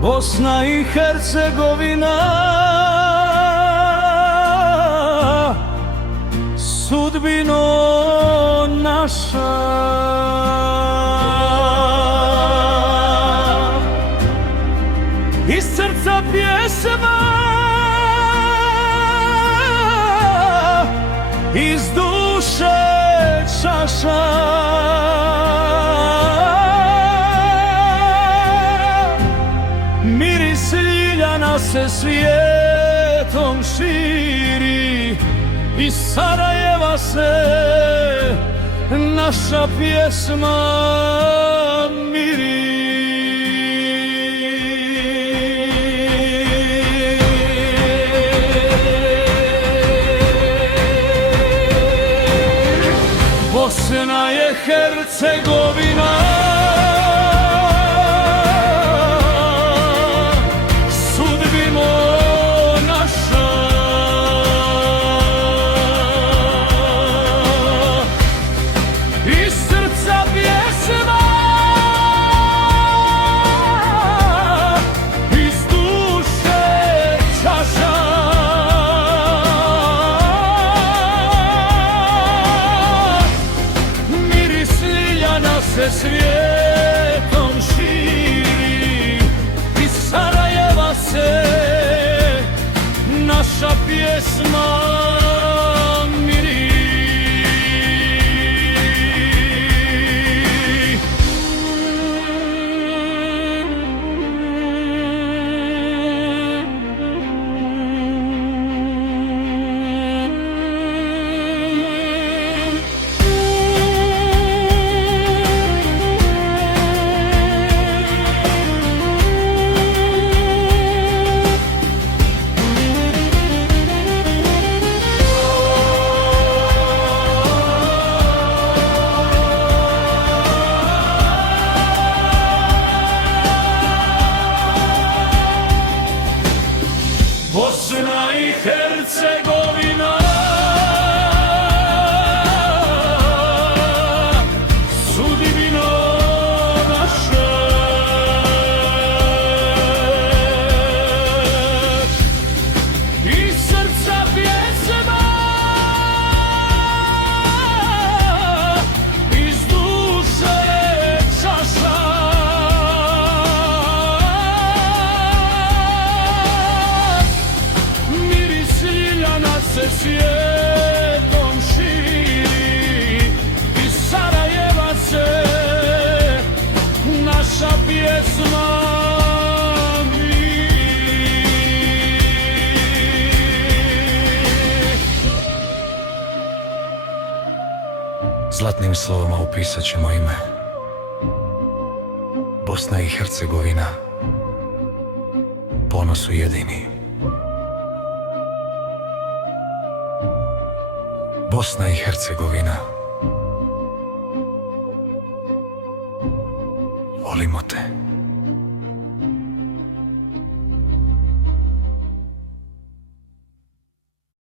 Bosna i Hercegovina, sudbino naša. Iz srca pjesma, iz duše čaša. Miris ljiljana se svijetom širi, iz Sarajeva se naša pjesma miri. Bosna je Hercegovina, sudbino naša. Iz srca pjesma, iz duše čaša. Se svijetom širi, iz Sarajeva se naša pjesma miri. Bosna i Hercegovina, sudbino naša. Iz srca pjesma, iz duše čaša. Se svijetom širi, iz Sarajeva se naša pjesma miri. Zlatnim slovima upisat ćemo ime Bosna i Hercegovina, ponosu jedini. Bosna i Hercegovina, volimo te.